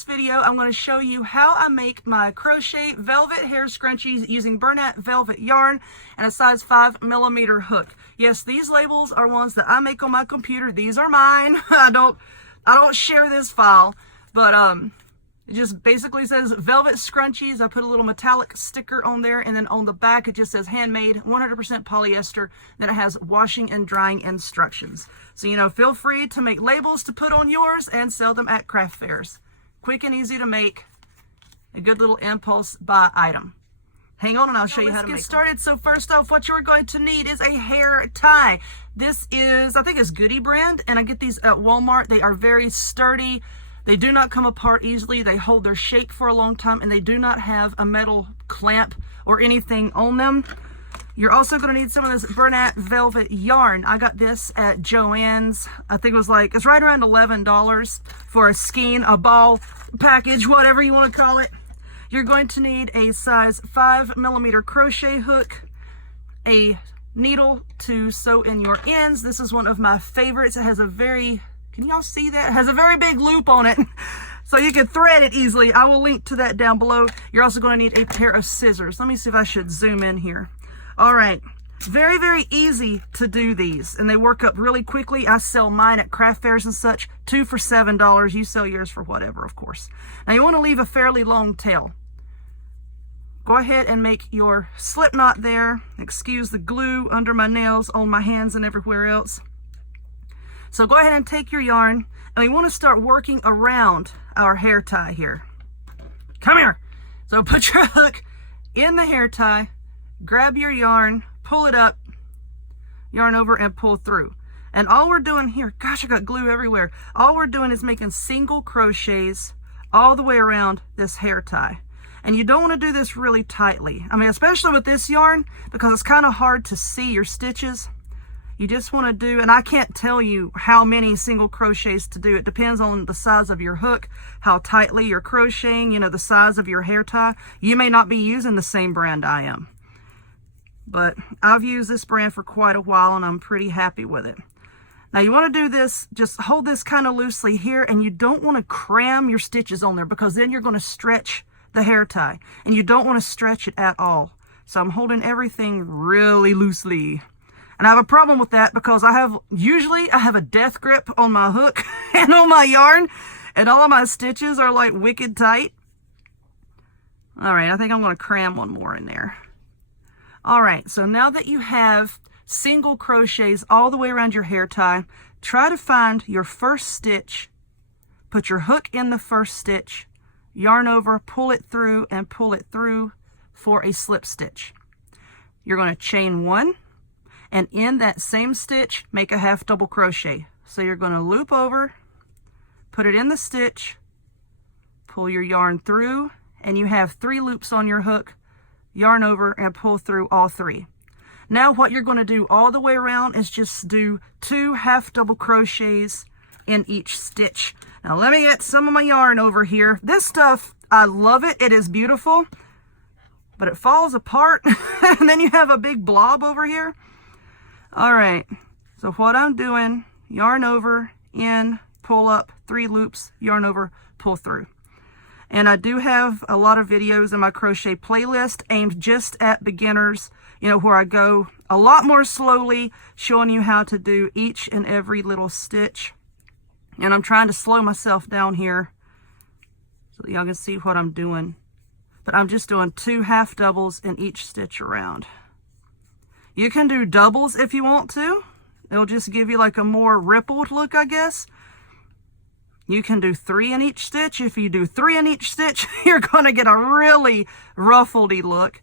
this video, I'm going to show you how I make my crochet velvet hair scrunchies using Bernat velvet yarn and a size 5mm hook. Yes, these labels are ones that I make on my computer. These are mine. I don't share this file, but it just basically says velvet scrunchies. I put a little metallic sticker on there, and then on the back it just says handmade, 100% polyester. Then it has washing and drying instructions. So, you know, feel free to make labels to put on yours and sell them at craft fairs. Quick and easy to make, a good little impulse buy item. Hang on and I'll show you how to get started. So first off, what you're going to need is a hair tie. This is, I think it's Goody brand, and I get these at Walmart. They are very sturdy. They do not come apart easily. They hold their shape for a long time, and they do not have a metal clamp or anything on them. You're also going to need some of this Bernat velvet yarn. I got this at Joann's. I think it was like, it's right around $11 for a skein, a ball package, whatever you want to call it. You're going to need a size 5mm crochet hook, a needle to sew in your ends. This is one of my favorites. It has a very, can y'all see that? It has a very big loop on it, so you can thread it easily. I will link to that down below. You're also going to need a pair of scissors. Let me see if I should zoom in here. All right, very, very easy to do these, and they work up really quickly. I sell mine at craft fairs and such, 2 for $7. You sell yours for whatever, of course. Now you want to leave a fairly long tail. Go ahead and make your slip knot there. Excuse the glue under my nails, on my hands, and everywhere else. So go ahead and take your yarn, and we want to start working around our hair tie here. Come here. So put your hook in the hair tie, grab your yarn, pull it up, yarn over, and pull through. And all we're doing here, gosh, I got glue everywhere. All we're doing is making single crochets all the way around this hair tie. And you don't want to do this really tightly. I mean, especially with this yarn, because it's kind of hard to see your stitches. You just want to do, and I can't tell you how many single crochets to do. It depends on the size of your hook, how tightly you're crocheting, you know, the size of your hair tie. You may not be using the same brand I am, but I've used this brand for quite a while and I'm pretty happy with it. Now you want to do this, just hold this kind of loosely here, and you don't want to cram your stitches on there, because then you're going to stretch the hair tie, and you don't want to stretch it at all. So I'm holding everything really loosely. And I have a problem with that, because usually I have a death grip on my hook and on my yarn, and all of my stitches are like wicked tight. All right, I think I'm going to cram one more in there. All right, so now that you have single crochets all the way around your hair tie, try to find your first stitch, put your hook in the first stitch, yarn over, pull it through, and pull it through for a slip stitch. You're going to chain one, and in that same stitch, make a half double crochet. So you're going to loop over, put it in the stitch, pull your yarn through, and you have 3 loops on your hook, yarn over, and pull through all 3. Now what you're going to do all the way around is just do 2 half double crochets in each stitch. Now let me get some of my yarn over here. This stuff, I love it. It is beautiful, but it falls apart and then you have a big blob over here. All right, so what I'm doing, yarn over, in, pull up, 3 loops, yarn over, pull through. And I do have a lot of videos in my crochet playlist aimed just at beginners, you know, where I go a lot more slowly, showing you how to do each and every little stitch. And I'm trying to slow myself down here so that y'all can see what I'm doing. But I'm just doing 2 half doubles in each stitch around. You can do doubles if you want to. It'll just give you like a more rippled look, I guess. You can do 3 in each stitch. If you do 3 in each stitch, you're going to get a really ruffledy look.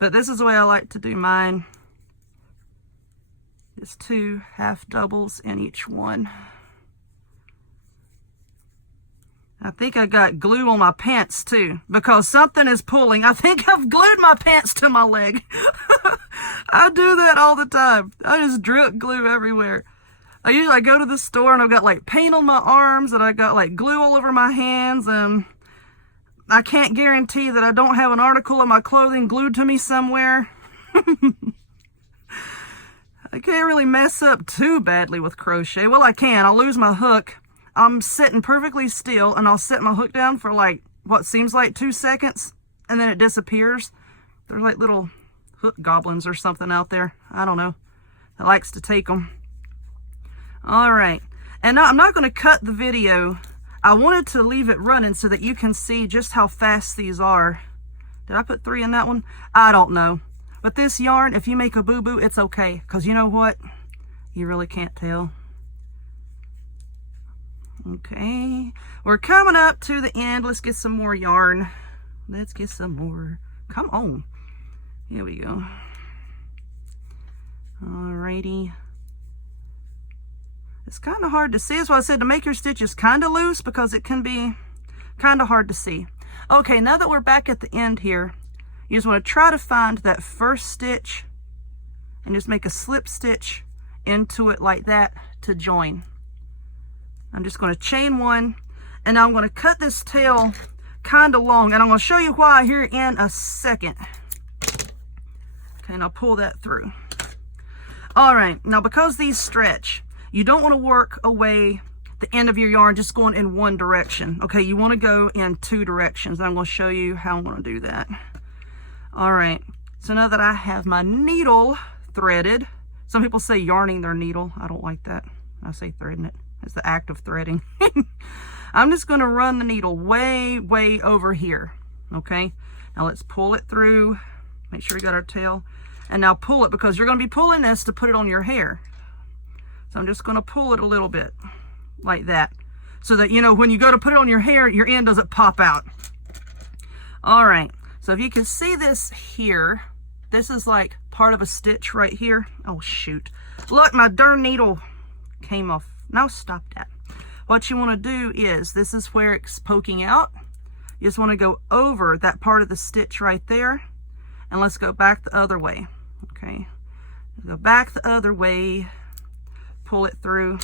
But this is the way I like to do mine. Just 2 half doubles in each one. I think I got glue on my pants too, because something is pulling. I think I've glued my pants to my leg. I do that all the time. I just drip glue everywhere. I go to the store and I've got like paint on my arms, and I got like glue all over my hands, and I can't guarantee that I don't have an article of my clothing glued to me somewhere. I can't really mess up too badly with crochet. Well, I can. I'll lose my hook. I'm sitting perfectly still, and I'll set my hook down for like what seems like 2 seconds, and then it disappears. There's like little hook goblins or something out there. I don't know. That likes to take them. All right. And now I'm not going to cut the video. I wanted to leave it running so that you can see just how fast these are. Did I put 3 in that one? I don't know. But this yarn, if you make a boo-boo, it's okay. Because you know what? You really can't tell. Okay. We're coming up to the end. Let's get some more yarn. Let's get some more. Come on. Here we go. Alrighty. It's kind of hard to see. That's why I said to make your stitches kind of loose, because it can be kind of hard to see. Okay, now that we're back at the end here, you just want to try to find that first stitch and just make a slip stitch into it like that to join. I'm just going to chain 1, and now I'm going to cut this tail kind of long, and I'm going to show you why here in a second. Okay, and I'll pull that through. All right, now because these stretch, you don't want to work away the end of your yarn just going in one direction. Okay, you want to go in 2 directions. I'm going to show you how I'm going to do that. All right, so now that I have my needle threaded, some people say yarning their needle. I don't like that. I say threading it. It's the act of threading. I'm just going to run the needle way, way over here. Okay, now let's pull it through. Make sure we got our tail. And now pull it, because you're going to be pulling this to put it on your hair. So I'm just going to pull it a little bit like that, so that, you know, when you go to put it on your hair, your end doesn't pop out. All right, so if you can see this here, this is like part of a stitch right here. Oh shoot, look, my darn needle came off. Now stop that. What you want to do is, this is where it's poking out. You just want to go over that part of the stitch right there, and let's go back the other way. Okay, go back the other way, pull it through,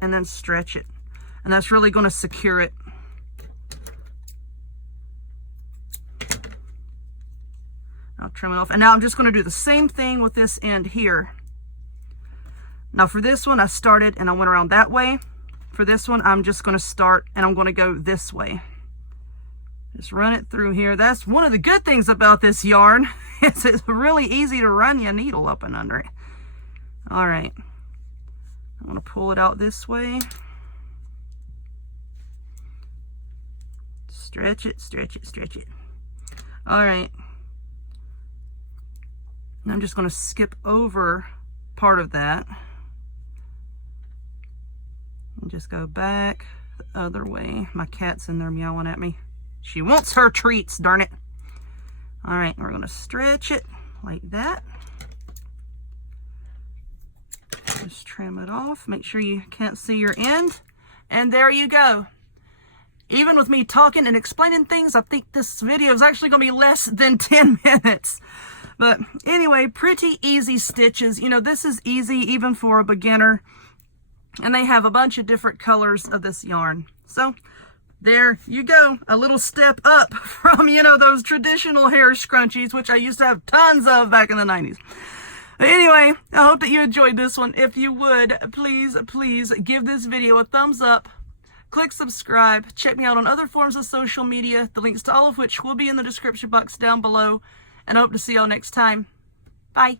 and then stretch it. And that's really going to secure it. I'll trim it off. And now I'm just going to do the same thing with this end here. Now for this one, I started and I went around that way. For this one, I'm just going to start and I'm going to go this way. Just run it through here. That's one of the good things about this yarn. It's really easy to run your needle up and under it. All right. I'm going to pull it out this way. Stretch it, stretch it, stretch it. All right. And I'm just going to skip over part of that. And just go back the other way. My cat's in there meowing at me. She wants her treats, darn it. All right, we're going to stretch it like that. Just trim it off. Make sure you can't see your end. And there you go. Even with me talking and explaining things, I think this video is actually going to be less than 10 minutes. But anyway, pretty easy stitches. You know, this is easy even for a beginner. And they have a bunch of different colors of this yarn. So there you go. A little step up from, you know, those traditional hair scrunchies, which I used to have tons of back in the 90s. But anyway, I hope that you enjoyed this one. If you would, please give this video a thumbs up. Click subscribe. Check me out on other forms of social media, the links to all of which will be in the description box down below. And I hope to see y'all next time. Bye.